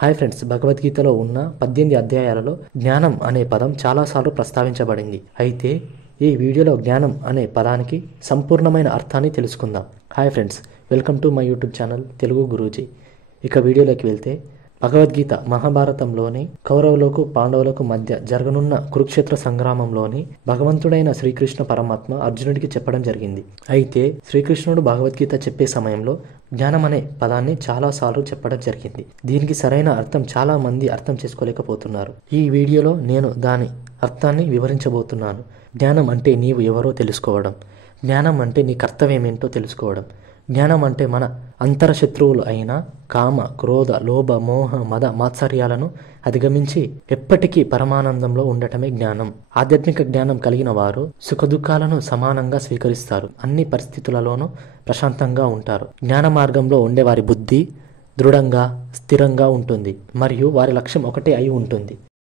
Hi friends, భగవద్గీతలో ఉన్న 18 అధ్యాయాలలో జ్ఞానం అనే పదం చాలాసార్లు ప్రస్తావించబడింది. అయితే ఈ వీడియోలో జ్ఞానం అనే పదానికి సంపూర్ణమైన అర్థాన్ని తెలుసుకుందాం. Hi friends, welcome to my YouTube channel Telugu Guruji. ఇక వీడియోలోకి వెళ్తే, భగవద్గీత మహాభారతంలోని కౌరవులకు పాండవులకు మధ్య జరగనున్న కురుక్షేత్ర సంగ్రామంలోని భగవంతుడైన శ్రీకృష్ణ పరమాత్మ అర్జునుడికి చెప్పడం జరిగింది. అయితే శ్రీకృష్ణుడు భగవద్గీత చెప్పే సమయంలో జ్ఞానం అనే పదాన్ని చాలాసార్లు చెప్పడం జరిగింది. దీనికి సరైన అర్థం చాలా మంది అర్థం చేసుకోలేకపోతున్నారు. ఈ వీడియోలో నేను దాని అర్థాన్ని వివరించబోతున్నాను. జ్ఞానం అంటే నీవు ఎవరో తెలుసుకోవడం, జ్ఞానం అంటే నీ కర్తవ్యమేంటో తెలుసుకోవడం, జ్ఞానం అంటే మన అంతర శత్రువులు అయిన కామ, క్రోధ, లోభ, మోహ, మద, మాత్సర్యాలను అధిగమించి ఎప్పటికీ పరమానందంలో ఉండటమే జ్ఞానం. ఆధ్యాత్మిక జ్ఞానం కలిగిన వారు సుఖదుఖాలను సమానంగా స్వీకరిస్తారు. అన్ని పరిస్థితులలోనూ ప్రశాంతంగా ఉంటారు. జ్ఞాన మార్గంలో ఉండే వారి బుద్ధి దృఢంగా, స్థిరంగా ఉంటుంది మరియు వారి లక్ష్యం ఒకటే అయి ఉంటుంది.